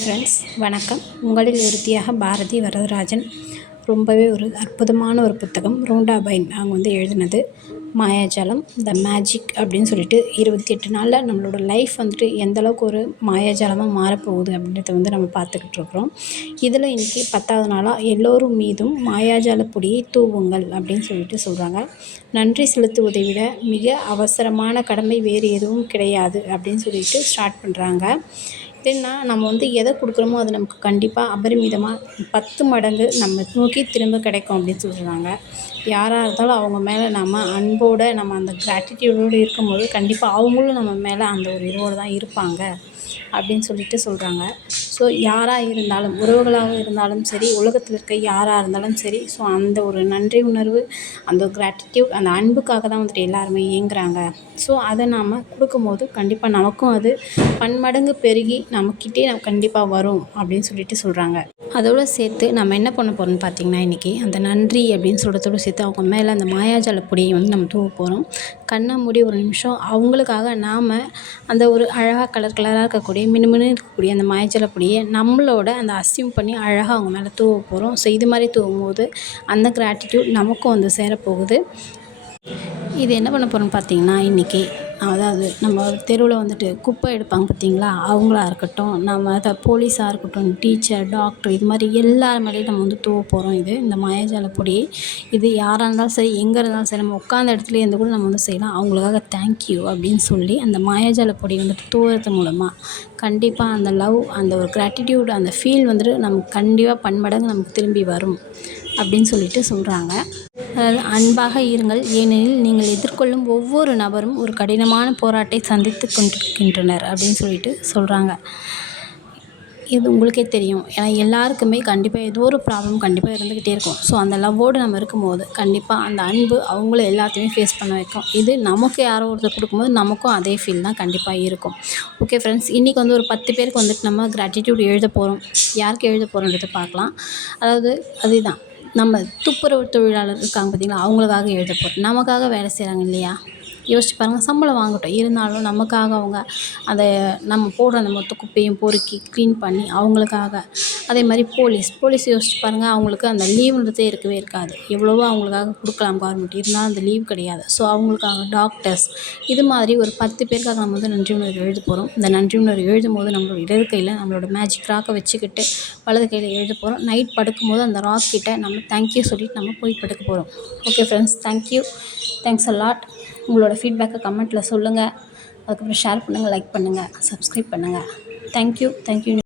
Friends வணக்கம். உங்களில் ஒருத்தியாக பாரதி வரதராஜன். ரொம்பவே ஒரு அற்புதமான ஒரு புத்தகம். ரோண்டா பைன் அவங்க எழுதினது. மாயாஜாலம் த மேஜிக் அப்படின்னு சொல்லிட்டு 28 நாளில் நம்மளோட லைஃப் எந்த அளவுக்கு ஒரு மாயாஜாலமாக மாறப்போகுது அப்படின்றத நம்ம பார்த்துக்கிட்டு இருக்கிறோம். இதில் இன்றைக்கி 10வது நாளாக எல்லோரும் மீதும் மாயாஜால பொடியை தூவுங்கள் அப்படின்னு சொல்லிட்டு சொல்கிறாங்க. நன்றி செலுத்துவதை விட மிக அவசரமான கடமை வேறு எதுவும் கிடையாது அப்படின்னு சொல்லிட்டு ஸ்டார்ட் பண்ணுறாங்க. எப்படின்னா நம்ம எதை கொடுக்குறோமோ அது நமக்கு கண்டிப்பாக அபரிமிதமாக 10 மடங்கு நம்ம நோக்கி திரும்ப கிடைக்கும் அப்படின்னு சொல்கிறாங்க. யாராக இருந்தாலும் அவங்க மேலே நம்ம அன்போடு நம்ம அந்த கிராட்டிடியூடோடு இருக்கும்போது கண்டிப்பாக அவங்களும் நம்ம மேலே அந்த ஒரு இதோடு தான் இருப்பாங்க அப்படின்னு சொல்லிட்டு சொல்கிறாங்க. ஸோ யாராக இருந்தாலும் உறவுகளாக இருந்தாலும் சரி, உலகத்தில் இருக்க யாராக இருந்தாலும் சரி, ஸோ அந்த ஒரு நன்றி உணர்வு, அந்த கிராட்டிடியூட், அந்த அன்புக்காக தான் எல்லாருமே இயங்குறாங்க. ஸோ அதை நாம் கொடுக்கும்போது கண்டிப்பாக நமக்கும் அது பன்மடங்கு பெருகி நம்மக்கிட்டே கண்டிப்பாக வரும் அப்படின்னு சொல்லிட்டு சொல்கிறாங்க. அதோடு சேர்த்து நம்ம என்ன பண்ண போகிறோம்னு பார்த்திங்கன்னா, இன்றைக்கி அந்த நன்றி அப்படின்னு சொல்கிறதோடு சேர்த்து அவங்க மேலே அந்த மாயாஜால பொடியை நம்ம தூவ போகிறோம். கண்ணை மூடி ஒரு நிமிஷம் அவங்களுக்காக நாம் அந்த ஒரு அழகாக கலராக இருக்கக்கூடிய மினுமினு இருக்கக்கூடிய அந்த மாயாஜால பொடியை நம்மளோட அந்த அஸ்யூம் பண்ணி அழகாக அவங்க மேலே தூவ போகிறோம். ஸோ இது மாதிரி தூவும்போது அந்த கிராட்டிடியூட் நமக்கும் சேரப்போகுது. இது என்ன பண்ண போகிறோம்னு பார்த்திங்கன்னா, இன்றைக்கி அதாவது நம்ம தெருவில் குப்பை எடுப்பாங்க பார்த்திங்களா, அவங்களா இருக்கட்டும், நம்ம போலீஸாக இருக்கட்டும், டீச்சர், டாக்டர், இது மாதிரி எல்லார் மேலேயும் நம்ம தூவ போகிறோம். இந்த மாயாஜால பொடி இது யாராக இருந்தாலும் சரி, எங்கே இருந்தாலும் சரி, நம்ம உட்காந்த இடத்துல இருந்து கூட நம்ம செய்யலாம். அவங்களுக்காக தேங்க்யூ அப்படின்னு சொல்லி அந்த மாயாஜால பொடி தூவுறது மூலமாக கண்டிப்பாக அந்த லவ், அந்த ஒரு கிராட்டிடியூட், அந்த ஃபீல் நமக்கு கண்டிப்பாக பன்மடங்கு நமக்கு திரும்பி வரும் அப்படின்னு சொல்லிட்டு சொல்கிறாங்க. அதாவது அன்பாக இருங்கள், ஏனெனில் நீங்கள் எதிர்கொள்ளும் ஒவ்வொரு நபரும் ஒரு கடினமான போராட்டத்தை சந்தித்து கொண்டிருக்கின்றனர் அப்படின்னு சொல்லிட்டு சொல்கிறாங்க. இது உங்களுக்கே தெரியும். ஏன்னா எல்லாருக்குமே கண்டிப்பாக ஏதோ ஒரு ப்ராப்ளம் கண்டிப்பாக இருந்துக்கிட்டே இருக்கும். ஸோ அந்த லவ்வோடு நம்ம இருக்கும்போது கண்டிப்பாக அந்த அன்பு அவங்கள எல்லாத்தையுமே ஃபேஸ் பண்ண வைக்கும். இது நமக்கு யாரோ ஒருத்தர் கொடுக்கும்போது நமக்கும் அதே ஃபீல் தான் கண்டிப்பாக இருக்கும். ஓகே ஃப்ரெண்ட்ஸ், இன்றைக்கி ஒரு 10 பேருக்கு நம்ம கிராட்டிடியூட் எழுத போகிறோம். யாருக்கு எழுத போகிறோன்றதை பார்க்கலாம். அதாவது அதுதான், நம்ம துப்புரவு தொழிலாளர் இருக்காங்க பார்த்திங்களா, அவங்களுக்காக எழுத போகிறோம். நமக்காக வேலை செய்கிறாங்க இல்லையா, யோசிச்சு பாருங்கள். சம்பளம் வாங்கட்டும், இருந்தாலும் நமக்காக அவங்க அதை நம்ம போடுற அந்த மொத்த குப்பையும் பொறுக்கி க்ளீன் பண்ணி அவங்களுக்காக. அதே மாதிரி போலீஸ் யோசிச்சு பாருங்கள். அவங்களுக்கு அந்த லீவுன்றதே இருக்கவே இருக்காது. எவ்வளவோ அவங்களுக்காக கொடுக்கலாம் கவர்மெண்ட், இருந்தாலும் அந்த லீவ் கிடையாது. ஸோ அவங்களுக்காக டாக்டர்ஸ், இது மாதிரி ஒரு 10 பேருக்காக நம்ம நன்றி உணர்வு எழுத போகிறோம். இந்த நன்றி உணர்வு எழுதும்போது நம்மளோட இடது கையில் நம்மளோட மேஜிக் ராக்கை வச்சுக்கிட்டு வலது கையில் எழுத போகிறோம். நைட் படுக்கும்போது அந்த ராக் கிட்ட நம்ம தேங்க்யூ சொல்லிட்டு நம்ம போய் படுக்க போகிறோம். Okay friends, thank you, thanks a lot. உங்களோட ஃபீட்பேக்கை கமெண்ட்டில் சொல்லுங்கள். அதுக்கப்புறம் ஷேர் பண்ணுங்கள், லைக் பண்ணுங்கள், சப்ஸ்கிரைப் பண்ணுங்கள். தேங்க்யூ.